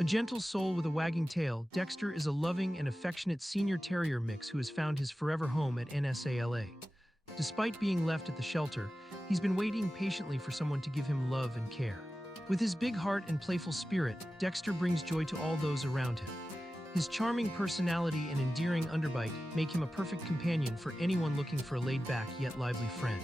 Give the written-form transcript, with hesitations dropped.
A gentle soul with a wagging tail, Dexter is a loving and affectionate senior terrier mix who has found his forever home at NSALA. Despite being left at the shelter, he's been waiting patiently for someone to give him love and care. With his big heart and playful spirit, Dexter brings joy to all those around him. His charming personality and endearing underbite make him a perfect companion for anyone looking for a laid-back yet lively friend.